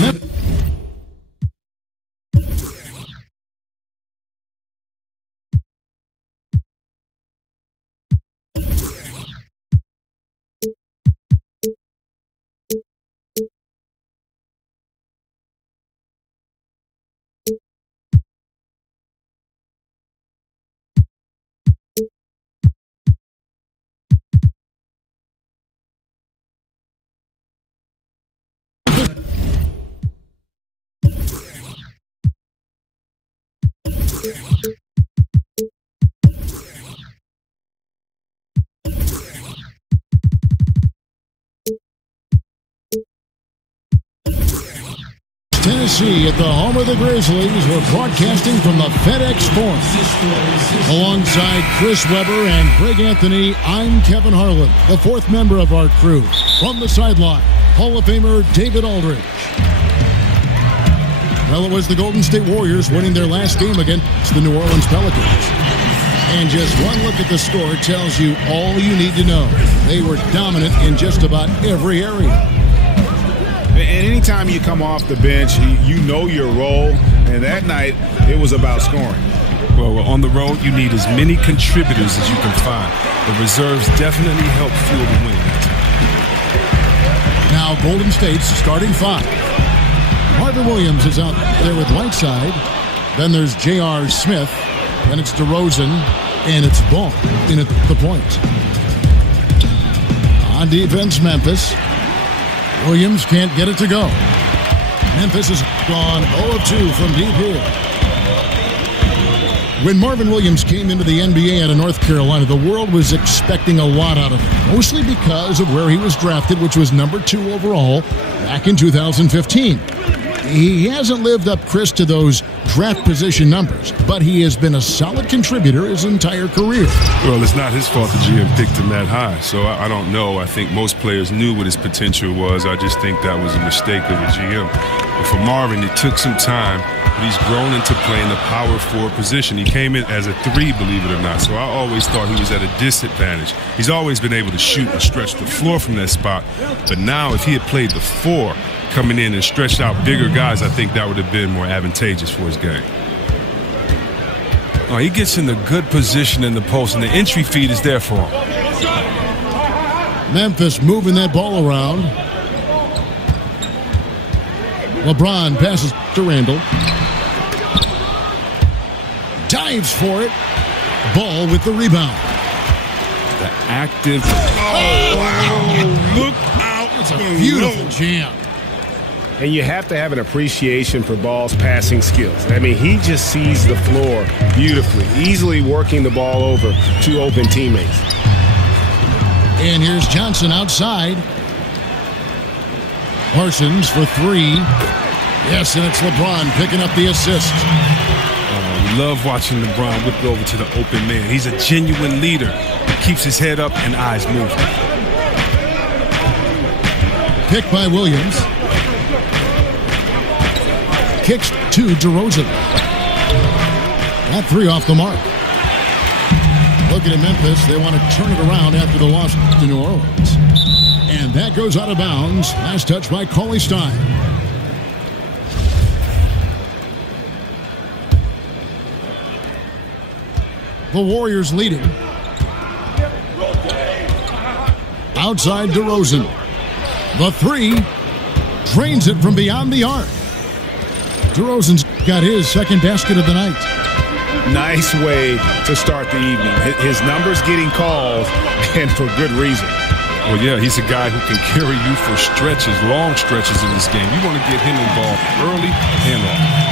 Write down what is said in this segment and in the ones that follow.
Memphis. Tennessee at the home of the Grizzlies. We're broadcasting from the FedEx Forum. Alongside Chris Webber and Greg Anthony, I'm Kevin Harlan, the fourth member of our crew. From the sideline, Hall of Famer David Aldridge. Well, it was the Golden State Warriors winning their last game against the New Orleans Pelicans. And just one look at the score tells you all you need to know. They were dominant in just about every area. And anytime you come off the bench, you know your role. And that night, it was about scoring. Well, on the road, you need as many contributors as you can find. The reserves definitely help fuel the win. Now, Golden State's starting five. Marvin Williams is out there with Whiteside. Then there's J.R. Smith. Then it's DeRozan. And it's Ball in at the point. On defense, Memphis. Williams can't get it to go. Memphis is gone 0-2 from deep here. When Marvin Williams came into the NBA out of North Carolina, the world was expecting a lot out of him, mostly because of where he was drafted, which was number 2 overall back in 2015. He hasn't lived up, Chris, to those draft position numbers, but he has been a solid contributor his entire career. Well, it's not his fault the GM picked him that high, so I don't know. I think most players knew what his potential was. I just think that was a mistake of the GM. But for Marvin, it took some time, but he's grown into playing the power forward position. He came in as a 3, believe it or not, so I always thought he was at a disadvantage. He's always been able to shoot and stretch the floor from that spot, but now if he had played the 4, coming in and stretched out bigger guys, I think that would have been more advantageous for his game. Oh, he gets in a good position in the post, and the entry feed is there for him. Memphis moving that ball around. LeBron passes to Randall. Dives for it. Ball with the rebound. The active. Oh, wow. Look out. It's a beautiful jam. And you have to have an appreciation for Ball's passing skills. I mean, he just sees the floor beautifully, easily working the ball over to open teammates. And here's Johnson outside. Parsons for 3. Yes, and it's LeBron picking up the assist. We love watching LeBron whip it over to the open man. He's a genuine leader. He keeps his head up and eyes moving. Pick by Williams. Kicks to DeRozan. That 3 off the mark. Looking at Memphis, they want to turn it around after the loss to New Orleans. And that goes out of bounds. Last touch by Cauley Stein. The Warriors leading. Outside DeRozan. The 3 drains it from beyond the arc. DeRozan's got his second basket of the night. Nice way to start the evening. His numbers getting called, and for good reason. Well, yeah, he's a guy who can carry you for stretches, long stretches in this game. You want to get him involved early and often.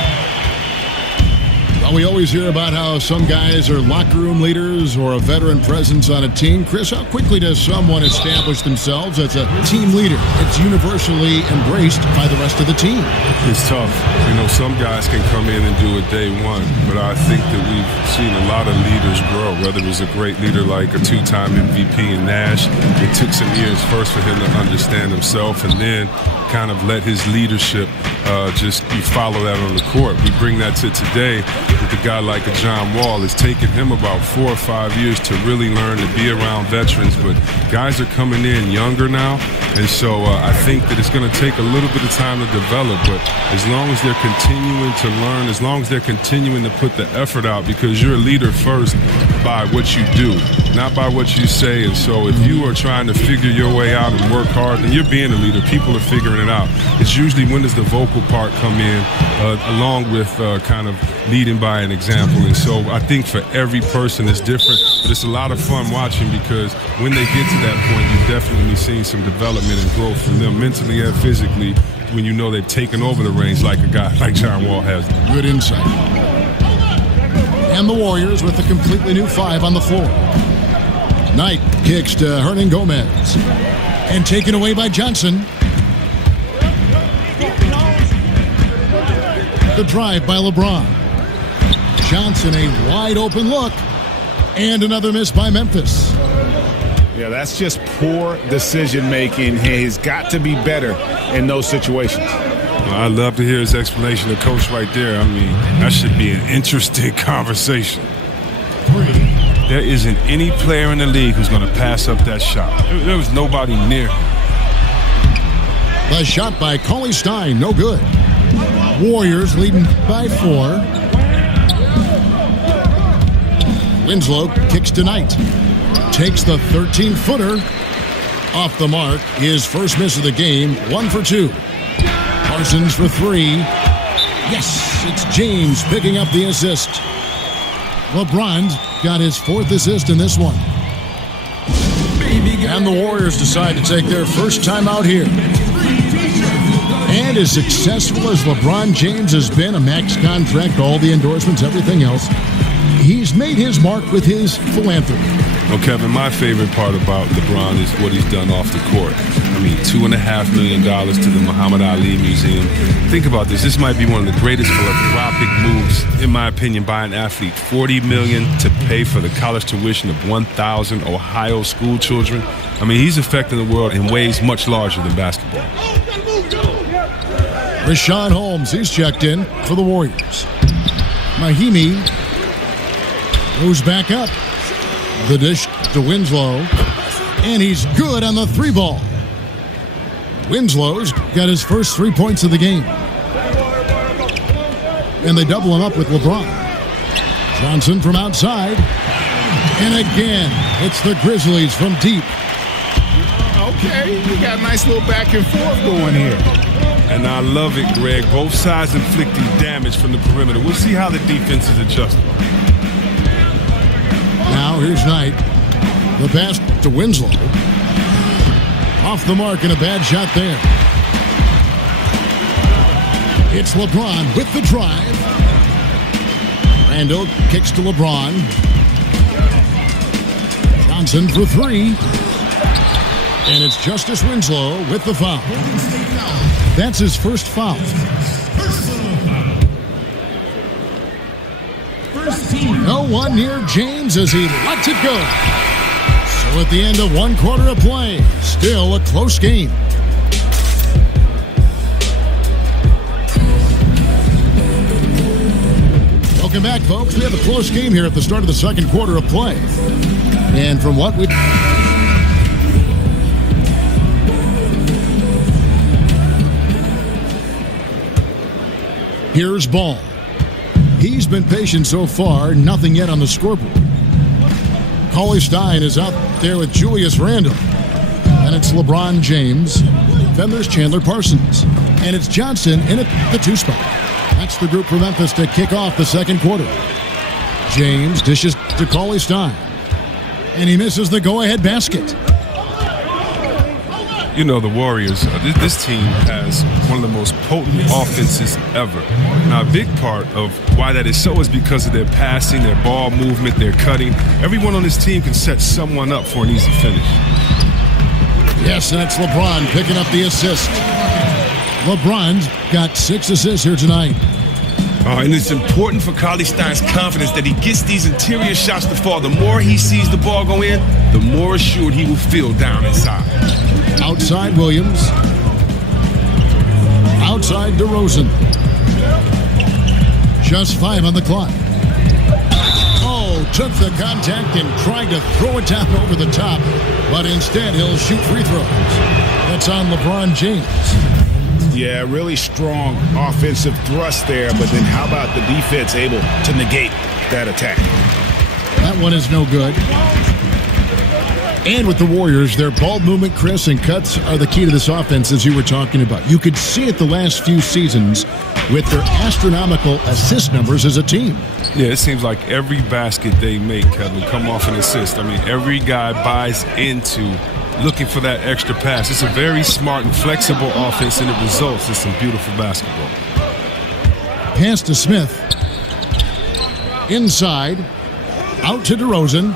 Well, we always hear about how some guys are locker room leaders or a veteran presence on a team. Chris, how quickly does someone establish themselves as a team leader? It's universally embraced by the rest of the team. It's tough. You know, some guys can come in and do it day one, but I think that we've seen a lot of leaders grow, whether it's a great leader like a 2-time MVP in Nash. It took some years first for him to understand himself and then kind of let his leadership you follow that on the court. We bring that to today with a guy like a John Wall. It's taken him about 4 or 5 years to really learn to be around veterans, but guys are coming in younger now, And so I think that it's going to take a little bit of time to develop, but as long as they're continuing to learn, as long as they're continuing to put the effort out, because you're a leader first by what you do, not by what you say. And so if you are trying to figure your way out and work hard, then you're being a leader. People are figuring it out. It's usually when does the vocal part come in, along with kind of leading by an example. And so I think for every person it's different, but it's a lot of fun watching, because when they get to that point, you've definitely seen some development and growth from them mentally and physically when you know they've taken over the reins like a guy like John Wall has. Good insight. And the Warriors with a completely new 5 on the floor. Knight kicks to Hernan Gomez. And taken away by Johnson. The drive by LeBron. Johnson, a wide open look. And another miss by Memphis. Yeah, that's just poor decision-making. He's got to be better in those situations. Well, I'd love to hear his explanation of Coach right there. I mean, that should be an interesting conversation. There isn't any player in the league who's going to pass up that shot. There was nobody near. The shot by Cauley Stein, no good. Warriors leading by 4. Winslow kicks to Knight. Takes the 13-footer off the mark. His first miss of the game, 1 for 2. Parsons for 3. Yes, it's James picking up the assist. LeBron's got his 4th assist in this one. And the Warriors decide to take their first time out here. And as successful as LeBron James has been, a max contract, all the endorsements, everything else, he's made his mark with his philanthropy. Well, Kevin, my favorite part about LeBron is what he's done off the court. I mean, $2.5 million to the Muhammad Ali Museum. Think about this. This might be one of the greatest philanthropic moves, in my opinion, by an athlete. $40 million to pay for the college tuition of 1,000 Ohio school children. I mean, he's affecting the world in ways much larger than basketball. Richaun Holmes, he's checked in for the Warriors. Mahimi goes back up. The dish to Winslow. And he's good on the 3-ball. Winslow's got his first 3 points of the game. And they double him up with LeBron. Johnson from outside. And again, it's the Grizzlies from deep. Okay, we got a nice little back and forth going here. And I love it, Greg. Both sides inflicting damage from the perimeter. We'll see how the defense is adjusting. Now here's Knight. The pass to Winslow. Off the mark and a bad shot there. It's LeBron with the drive. Randall kicks to LeBron. Johnson for 3. And it's Justice Winslow with the foul. That's his first foul. No one near James as he lets it go. So at the end of 1 quarter of play, still a close game. Welcome back, folks. We have a close game here at the start of the 2nd quarter of play. And from what we... Here's Ball. He's been patient so far, nothing yet on the scoreboard. Cauley Stein is out there with Julius Randle. And it's LeBron James. Then there's Chandler Parsons. And it's Johnson in at the 2 spot. That's the group for Memphis to kick off the 2nd quarter. James dishes to Cauley Stein. And he misses the go-ahead basket. You know, the Warriors, this team has one of the most potent offenses ever. Now, a big part of why that is so is because of their passing, their ball movement, their cutting. Everyone on this team can set someone up for an easy finish. Yes, and it's LeBron picking up the assist. LeBron's got 6 assists here tonight. And it's important for Cauley Stein's confidence that he gets these interior shots to fall. The more he sees the ball go in, the more assured he will feel down inside. Outside Williams. Outside DeRozan. Just 5 on the clock. Oh, took the contact and tried to throw it down over the top, but instead he'll shoot free throws. That's on LeBron James. Yeah, really strong offensive thrust there, but then how about the defense able to negate that attack? That one is no good. And with the Warriors, their ball movement, Chris, and cuts are the key to this offense, as you were talking about. You could see it the last few seasons with their astronomical assist numbers as a team. Yeah, it seems like every basket they make, Kevin, come off an assist. I mean, every guy buys into looking for that extra pass. It's a very smart and flexible offense, and it results in some beautiful basketball. Pass to Smith. Inside. Out to DeRozan.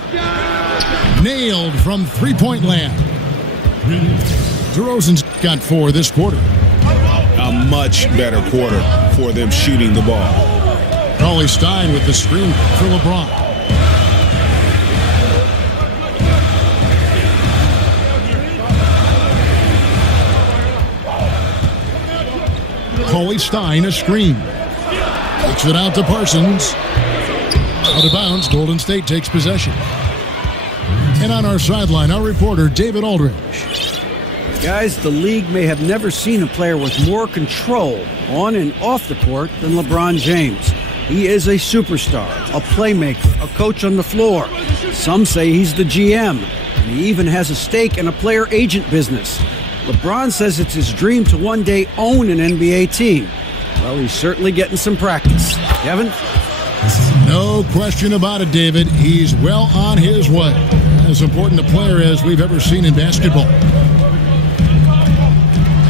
Nailed from three-point land. DeRozan's got 4 this quarter. A much better quarter for them shooting the ball. Cauley-Stein with the screen for LeBron. Cauley-Stein a screen. Kicks it out to Parsons. Out of bounds, Golden State takes possession. And on our sideline, our reporter, David Aldridge. Guys, the league may have never seen a player with more control on and off the court than LeBron James. He is a superstar, a playmaker, a coach on the floor. Some say he's the GM, and he even has a stake in a player agent business. LeBron says it's his dream to one day own an NBA team. Well, he's certainly getting some practice. Kevin? No question about it, David. He's well on his way. As important a player as we've ever seen in basketball.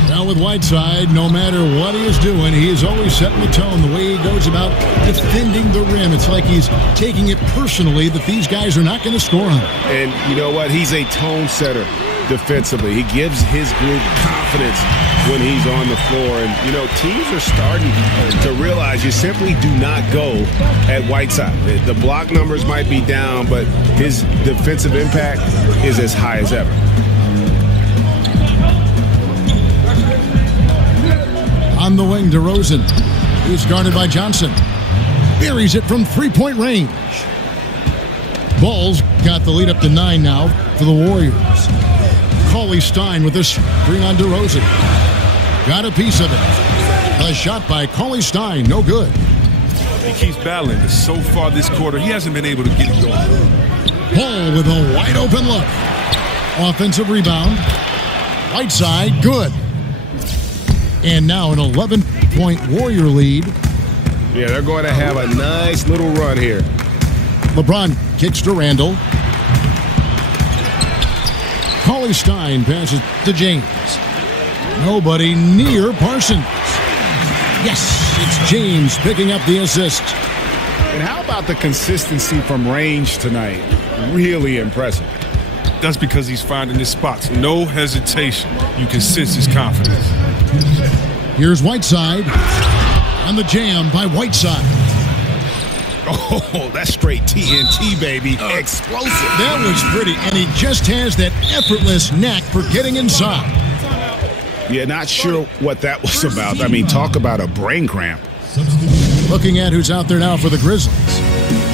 Now with Whiteside, no matter what he is doing, he is always setting the tone. The way he goes about defending the rim, it's like he's taking it personally that these guys are not going to score on him. And you know what? He's a tone setter defensively. He gives his group confidence when he's on the floor. And, you know, teams are starting to realize you simply do not go at Whiteside. The block numbers might be down, but his defensive impact is as high as ever. On the wing, DeRozan. He's guarded by Johnson. Buries it from three-point range. Bulls got the lead up to 9 now for the Warriors. Cauley-Stein with this screen on DeRozan. Got a piece of it. A shot by Cauley-Stein, no good. He keeps battling this. So far this quarter, he hasn't been able to get it going. Paul with a wide open look. Offensive rebound. Whiteside, good. And now an 11-point Warrior lead. Yeah, they're going to have a nice little run here. LeBron kicks to Randall. Cauley-Stein passes to James. Nobody near Parsons. Yes, it's James picking up the assist. And how about the consistency from range tonight? Really impressive. That's because he's finding his spots. No hesitation. You can sense his confidence. Here's Whiteside. On the jam by Whiteside. Oh, that's straight TNT, baby. Explosive. That was pretty, and he just has that effortless knack for getting inside. Yeah, not sure what that was about. I mean, talk about a brain cramp. Looking at who's out there now for the Grizzlies.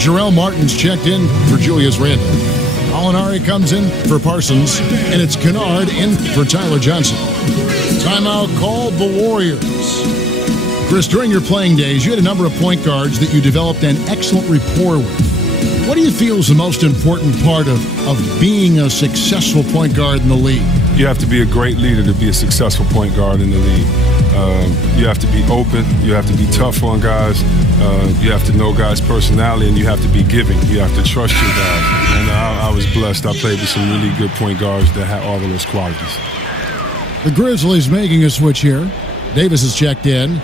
Jarrell Martin's checked in for Julius Randle. Molinari comes in for Parsons, and it's Kennard in for Tyler Johnson. Timeout called the Warriors. Chris, during your playing days, you had a number of point guards that you developed an excellent rapport with. What do you feel is the most important part of being a successful point guard in the league? You have to be a great leader to be a successful point guard in the league. You have to be open. You have to be tough on guys. You have to know guys' personality, and you have to be giving. You have to trust your guys. And I was blessed. I played with some really good point guards that had all of those qualities. The Grizzlies making a switch here. Davis is checked in.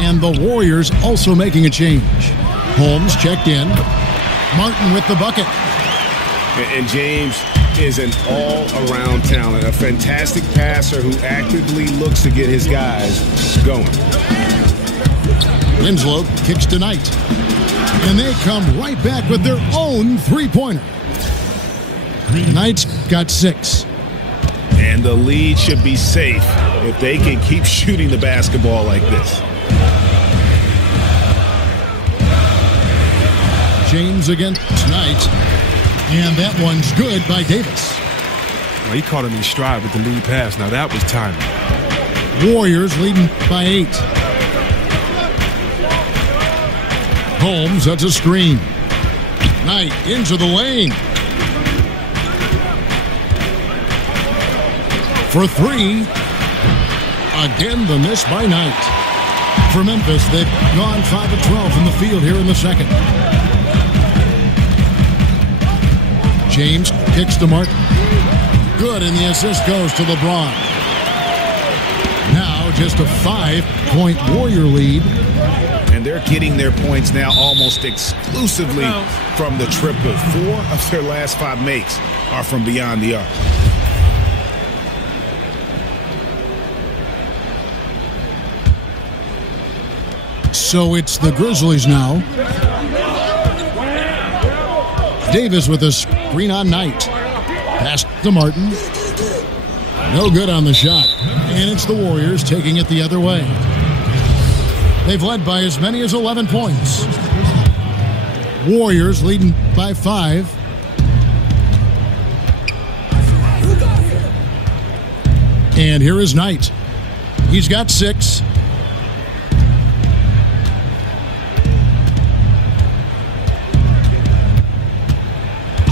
And the Warriors also making a change. Holmes checked in. Martin with the bucket. And James is an all-around talent, a fantastic passer who actively looks to get his guys going. Winslow kicks to Knight. And they come right back with their own three-pointer. Knight's got 6. And the lead should be safe if they can keep shooting the basketball like this. James again tonight. And that one's good by Davis. Well, he caught him in stride with the lead pass. Now that was timing. Warriors leading by 8. Holmes, that's a screen. Knight into the lane. For 3. Again, the miss by Knight. For Memphis, they've gone 5 of 12 from the field here in the second. James kicks to Martin. Good, and the assist goes to LeBron. Now just a 5-point Warrior lead. And they're getting their points now almost exclusively from the triple. 4 of their last 5 makes are from beyond the arc. So it's the Grizzlies now. Davis with a screen on Knight. Pass to Martin. No good on the shot. And it's the Warriors taking it the other way. They've led by as many as 11 points. Warriors leading by 5. And here is Knight. He's got 6.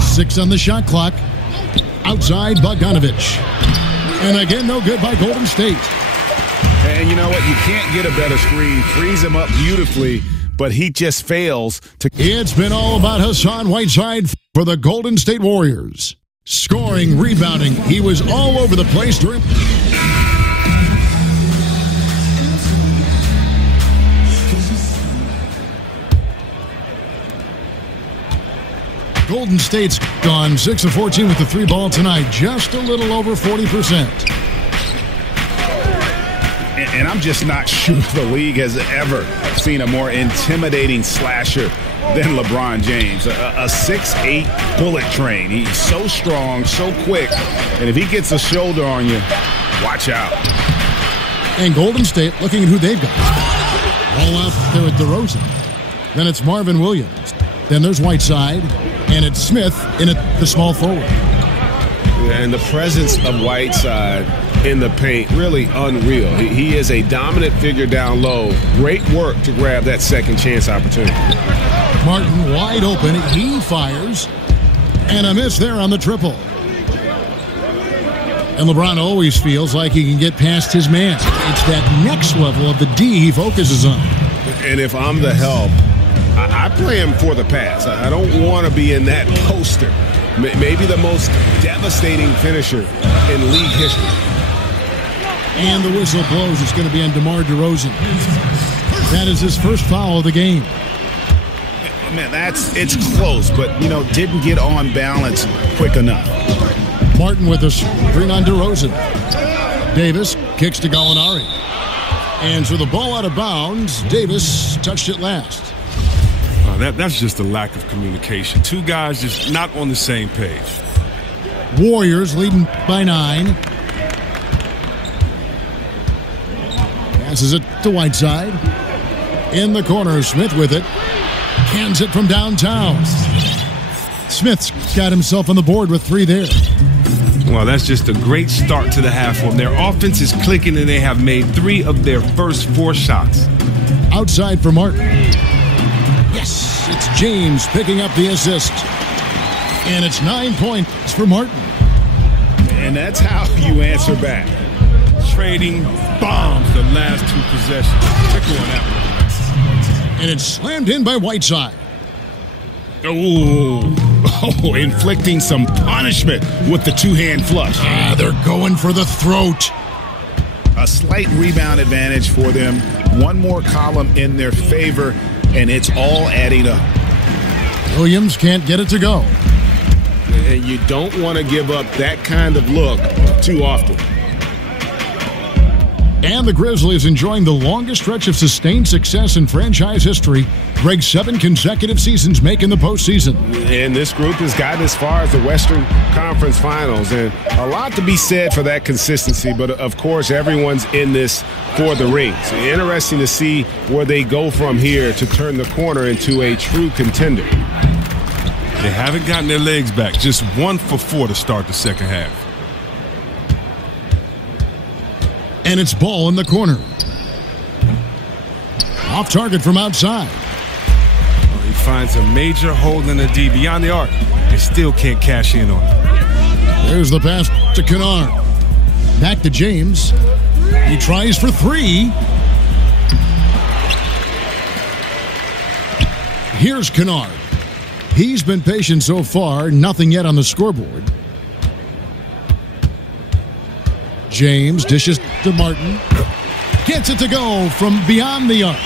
Six on the shot clock. Outside Bogdanovich. And again, no good by Golden State. And you know what? You can't get a better screen. Frees him up beautifully, but he just fails to. It's been all about Hassan Whiteside for the Golden State Warriors. Scoring, rebounding. He was all over the place during. Golden State's gone 6 of 14 with the 3 ball tonight. Just a little over 40%. And I'm just not sure the league has ever seen a more intimidating slasher than LeBron James. A 6'8" bullet train. He's so strong, so quick. And if he gets a shoulder on you, watch out. And Golden State looking at who they've got. All out there with DeRozan. Then it's Marvin Williams. Then there's Whiteside. And it's Smith in the small forward. And the presence of Whiteside in the paint, really unreal. He is a dominant figure down low. Great work to grab that second chance opportunity. Martin wide open. He fires. And a miss there on the triple. And LeBron always feels like he can get past his man. It's that next level of the D he focuses on. And if I'm the help, I play him for the pass. I don't want to be in that poster. Maybe the most devastating finisher in league history. And the whistle blows. It's going to be on DeMar DeRozan. That is his first foul of the game. Man, it's close, but, didn't get on balance quick enough. Martin with a screen on DeRozan. Davis kicks to Gallinari. And so the ball out of bounds. Davis touched it last. That's just a lack of communication. 2 guys just not on the same page. Warriors leading by 9. Passes it to Whiteside. In the corner, Smith with it. Cans it from downtown. Smith's got himself on the board with 3 there. Well, that's just a great start to the half for them. Their offense is clicking, and they have made 3 of their first 4 shots. Outside for Martin. Yes, it's James picking up the assist. And it's 9 points for Martin. And that's how you answer back. Trading bombs the last 2 possessions. Check on that one. And it's slammed in by Whiteside. Oh, inflicting some punishment with the 2-hand flush. They're going for the throat. A slight rebound advantage for them. 1 more column in their favor. And it's all adding up. Williams can't get it to go. And you don't want to give up that kind of look too often. And the Grizzlies enjoying the longest stretch of sustained success in franchise history. Greg's 7 consecutive seasons making the postseason. And this group has gotten as far as the Western Conference Finals. And a lot to be said for that consistency. But, of course, everyone's in this for the rings. Interesting to see where they go from here to turn the corner into a true contender. They haven't gotten their legs back. Just 1 for 4 to start the second half. And it's ball in the corner. Off target from outside. He finds a major hole in the D beyond the arc and still can't cash in on it. There's the pass to Kennard. Back to James. He tries for 3. Here's Kennard. He's been patient so far. Nothing yet on the scoreboard. James dishes to Martin. Gets it to go from beyond the arc.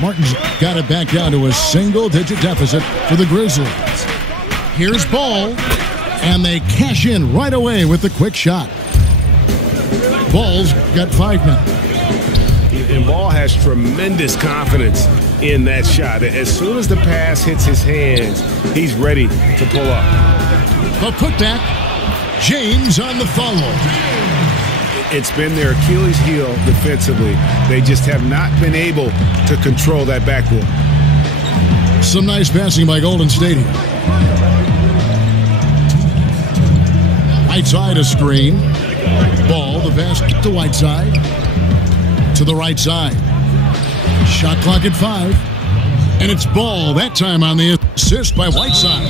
Martin's got it back down to a single-digit deficit for the Grizzlies. Here's Ball, and they cash in right away with the quick shot. Ball's got 5 now. And Ball has tremendous confidence in that shot. As soon as the pass hits his hands, he's ready to pull up. The putback. James on the follow. It's been their Achilles heel defensively. They just have not been able to control that backcourt. Some nice passing by Golden State here. Whiteside a screen. Ball, the pass to Whiteside. To the right side. Shot clock at 5. And it's Ball, that time on the assist by Whiteside.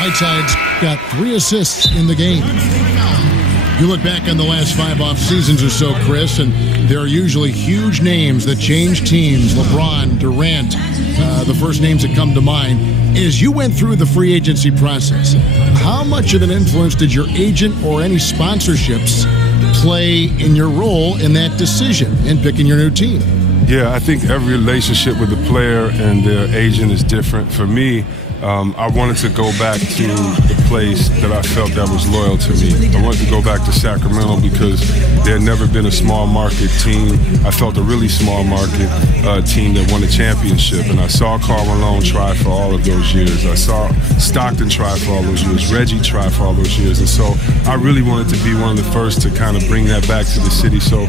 Whiteside's got 3 assists in the game. You look back on the last 5 off seasons or so, Chris, and there are usually huge names that change teams. LeBron, Durant, the first names that come to mind. As you went through the free agency process, how much of an influence did your agent or any sponsorships play in your role in that decision in picking your new team? Yeah, I think every relationship with the player and their agent is different. For me, I wanted to go back to the place that I felt that was loyal to me. I wanted to go back to Sacramento because there had never been a small market team. I felt a really small market team that won a championship. And I saw Karl Malone try for all of those years. I saw Stockton try for all those years. Reggie try for all those years. And so I really wanted to be one of the first to kind of bring that back to the city. So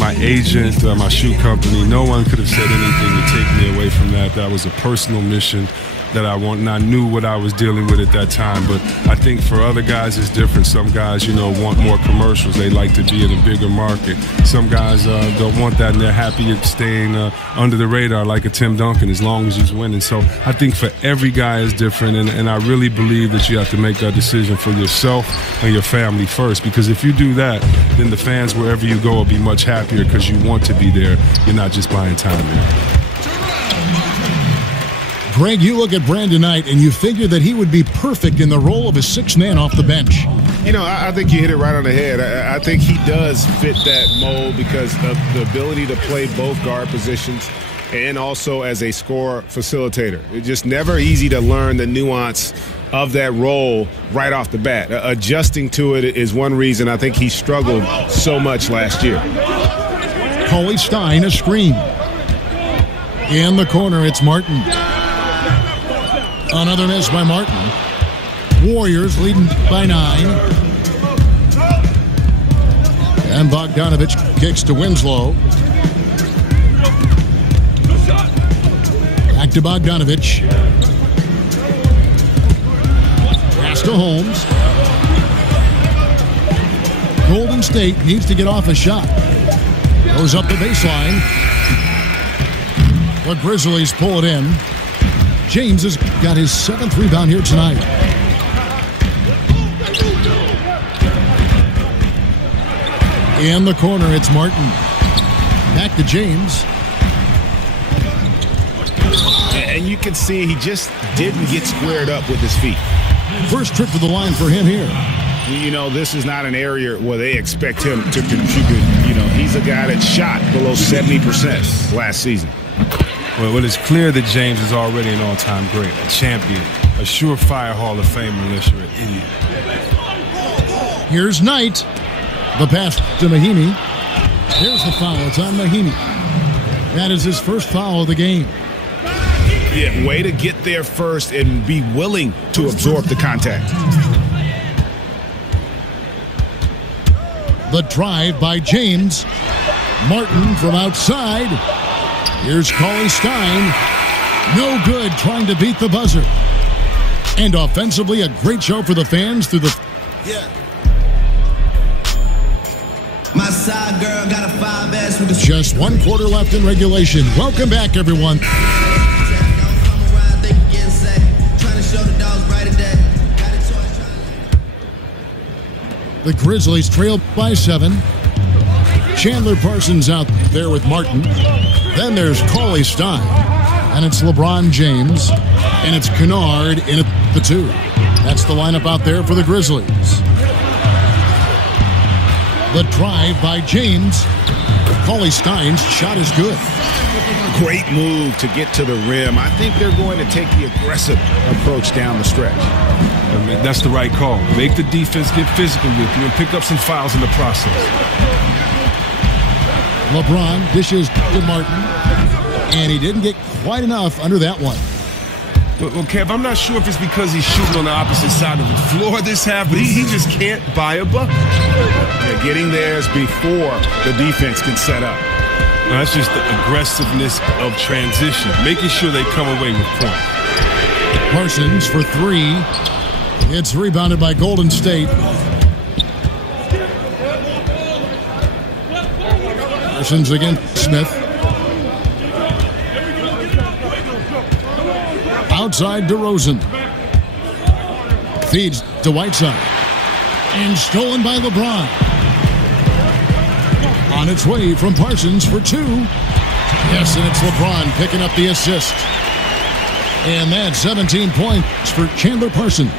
my agent, my shoe company, no one could have said anything to take me away from that. That was a personal mission that I want, and I knew what I was dealing with at that time. But I think for other guys it's different. Some guys, want more commercials. They like to be in a bigger market. Some guys don't want that, and they're happy at staying under the radar like a Tim Duncan as long as he's winning. So I think for every guy is different, and I really believe that you have to make that decision for yourself and your family first, because if you do that, then the fans wherever you go will be much happier because you want to be there. You're not just buying time there. Greg, you look at Brandon Knight and you figure that he would be perfect in the role of a 6th man off the bench. I think you hit it right on the head. I think he does fit that mold because of the ability to play both guard positions and also as a scorer facilitator. It's just never easy to learn the nuance of that role right off the bat. Adjusting to it is one reason I think he struggled so much last year. Cauley Stein, a screen. In the corner, it's Martin. Another miss by Martin. Warriors leading by 9. And Bogdanovich kicks to Winslow. Back to Bogdanovich. Pass to Holmes. Golden State needs to get off a shot. Goes up the baseline. The Grizzlies pull it in. James has got his 7th rebound here tonight. In the corner, it's Martin. Back to James. And you can see he just didn't get squared up with his feet. First trip to the line for him here. This is not an area where they expect him to contribute. He's a guy that shot below 70% last season. Well, it's clear that James is already an all-time great, a champion, a surefire Hall of Famer unless you're an idiot. Here's Knight. The pass to Mahinmi. There's the foul. It's on Mahinmi. That is his first foul of the game. Yeah, way to get there first and be willing to absorb the contact. The drive by James. Martin from outside. Here's Cauley Stein. No good trying to beat the buzzer. And offensively, a great show for the fans through the... Yeah. My side girl got a 5S with the... Just 1 quarter left in regulation. Welcome back, everyone. The Grizzlies trail by 7. Chandler Parsons out there with Martin. Then there's Cauley Stein. And it's LeBron James. And it's Kennard in at the 2. That's the lineup out there for the Grizzlies. The drive by James. Cauley Stein's shot is good. Great move to get to the rim. I think they're going to take the aggressive approach down the stretch. I mean, that's the right call. Make the defense get physical with you and pick up some fouls in the process. LeBron dishes to Martin, and he didn't get quite enough under that one. Well, Kev, I'm not sure if it's because he's shooting on the opposite side of the floor this half, but he just can't buy a bucket. Yeah, getting theirs before the defense can set up. Now, that's just the aggressiveness of transition, making sure they come away with points. Parsons for 3. It's rebounded by Golden State. Parsons against Smith. Outside DeRozan. Feeds to Whiteside. And stolen by LeBron. On its way from Parsons for 2. Yes, and it's LeBron picking up the assist. And that's 17 points for Chandler Parsons.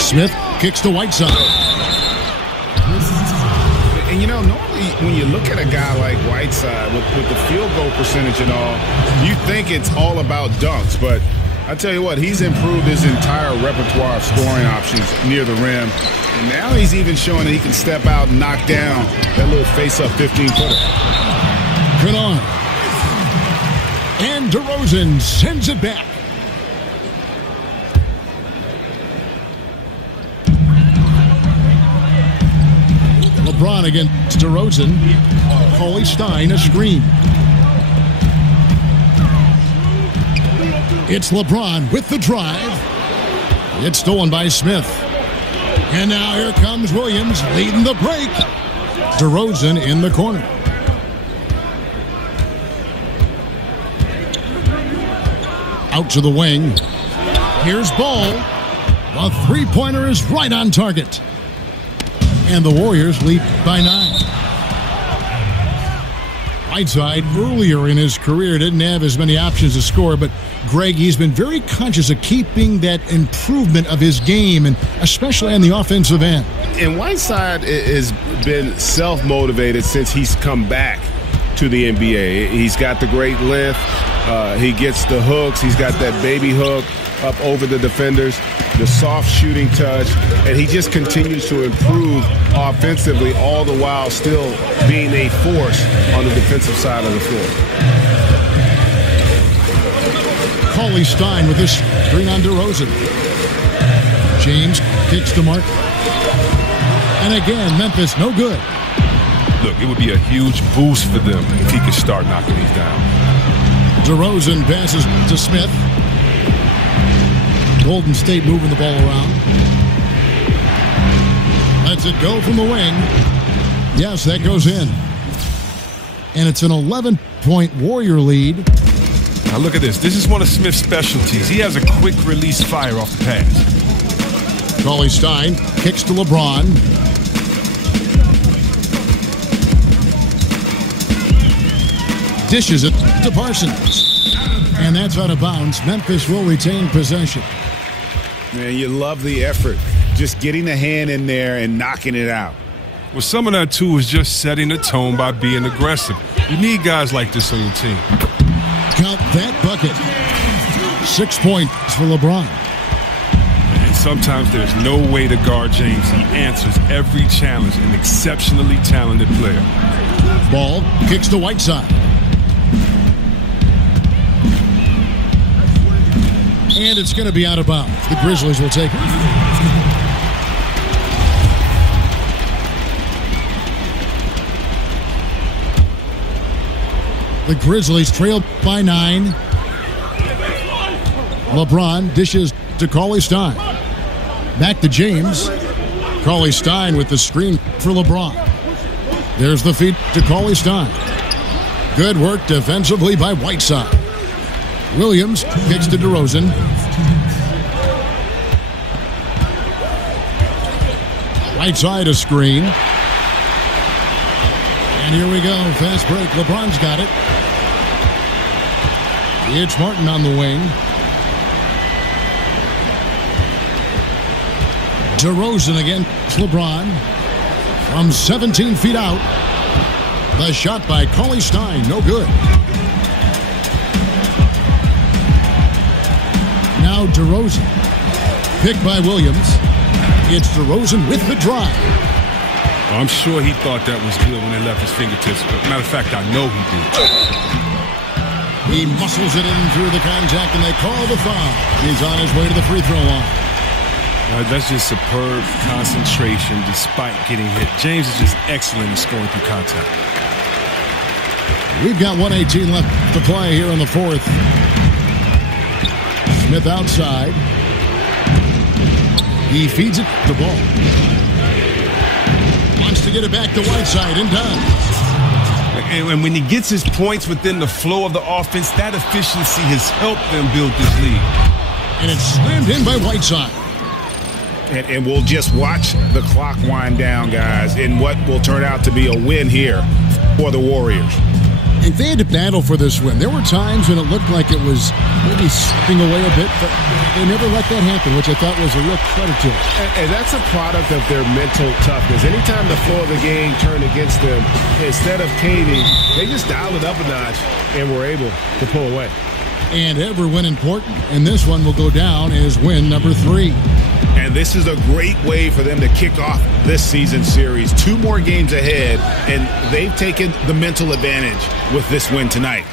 Smith kicks to Whiteside. And, you know, normally when you look at a guy like Whiteside with the field goal percentage and all, you think it's all about dunks. But I tell you what, he's improved his entire repertoire of scoring options near the rim. And now he's even showing that he can step out and knock down that little face-up 15-footer. Good on. And DeRozan sends it back. LeBron against DeRozan. Cauley Stein a screen. It's LeBron with the drive. It's stolen by Smith. And now here comes Williams leading the break. DeRozan in the corner. Out to the wing. Here's Ball. A three-pointer is right on target. And the Warriors lead by 9. Whiteside earlier in his career didn't have as many options to score, but Greg, he's been very conscious of keeping that improvement of his game, and especially on the offensive end. And Whiteside has been self-motivated since he's come back to the NBA. He's got the great length. He gets the hooks. He's got that baby hook up over the defenders, the soft shooting touch, and he just continues to improve offensively, all the while still being a force on the defensive side of the floor. Cauley Stein with this screen on DeRozan. James kicks to Mark. And again, Memphis no good. Look, it would be a huge boost for them if he could start knocking these down. DeRozan passes to Smith. Golden State moving the ball around. Lets it go from the wing. Yes, that goes in. And it's an 11-point Warrior lead. Now look at this. This is one of Smith's specialties. He has a quick release fire off the pass. Cauley Stein kicks to LeBron. Dishes it to Parsons. And that's out of bounds. Memphis will retain possession. Man, you love the effort. Just getting the hand in there and knocking it out. Well, some of that, too, is just setting the tone by being aggressive. You need guys like this on your team. Count that bucket. 6 points for LeBron. And sometimes there's no way to guard James. He answers every challenge, an exceptionally talented player. Ball kicks to Whiteside. And it's going to be out of bounds. The Grizzlies will take it. The Grizzlies trail by 9. LeBron dishes to Cauley-Stein. Back to James. Cauley-Stein with the screen for LeBron. There's the feed to Cauley-Stein. Good work defensively by Whiteside. Williams kicks to DeRozan. Right side a screen. And here we go. Fast break. LeBron's got it. It's Martin on the wing. DeRozan again. LeBron from 17 feet out. The shot by Cauley-Stein. No good. Now DeRozan. Picked by Williams. It's DeRozan with the drive. Well, I'm sure he thought that was good when they left his fingertips. But matter of fact, I know he did. He muscles it in through the contact, and they call the foul. He's on his way to the free throw line. That's just superb concentration despite getting hit. James is just excellent in scoring through contact. We've got 1:18 left to play here in the fourth. Smith outside. He feeds it the ball. Wants to get it back to Whiteside and does. And when he gets his points within the flow of the offense, that efficiency has helped them build this lead. And it's slammed in by Whiteside. And we'll just watch the clock wind down, guys, in what will turn out to be a win here for the Warriors. If they had to battle for this win, there were times when it looked like it was maybe slipping away a bit, but they never let that happen, which I thought was a real credit to them. And that's a product of their mental toughness. Anytime the flow of the game turned against them, instead of caving, they just dialed it up a notch and were able to pull away. And every win important, and this one will go down as win number 3. And this is a great way for them to kick off this season series. 2 more games ahead, and they've taken the mental advantage with this win tonight.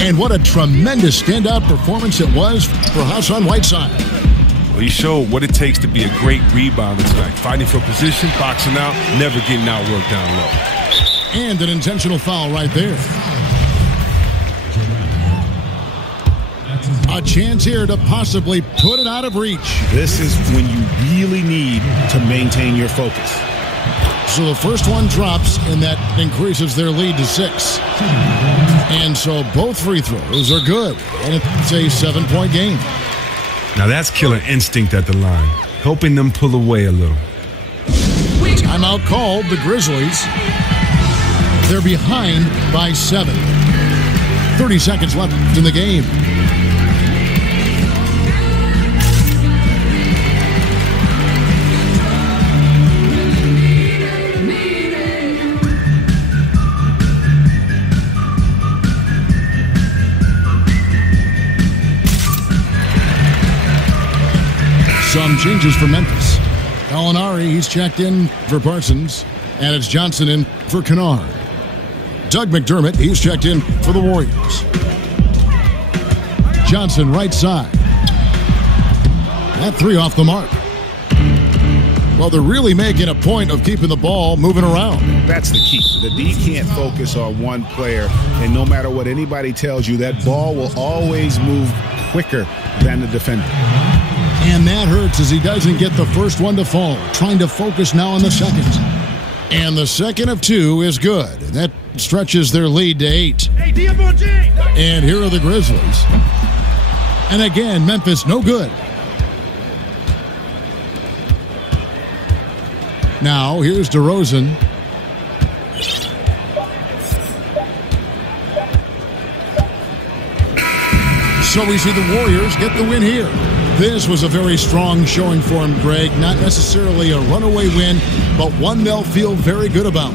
And what a tremendous standout performance it was for Hassan Whiteside. Well, he showed what it takes to be a great rebounder tonight. Fighting for position, boxing out, never getting outworked down low. And an intentional foul right there. A chance here to possibly put it out of reach. This is when you really need to maintain your focus. So the first one drops, and that increases their lead to 6. And so both free throws are good, and it's a 7-point game. Now that's killer instinct at the line, helping them pull away a little. Timeout called, the Grizzlies. They're behind by 7. 30 seconds left in the game. Some changes for Memphis. Gallinari, he's checked in for Parsons, and it's Johnson in for Kennard. Doug McDermott, he's checked in for the Warriors. Johnson right side. That 3 off the mark. Well, they're really making a point of keeping the ball moving around. That's the key. The D can't focus on one player, and no matter what anybody tells you, that ball will always move quicker than the defender. And that hurts as he doesn't get the first one to fall. Trying to focus now on the second. And the second of 2 is good. That stretches their lead to 8. And here are the Grizzlies. And again, Memphis no good. Now, here's DeRozan. So we see the Warriors get the win here. This was a very strong showing for him, Greg. Not necessarily a runaway win, but one they'll feel very good about.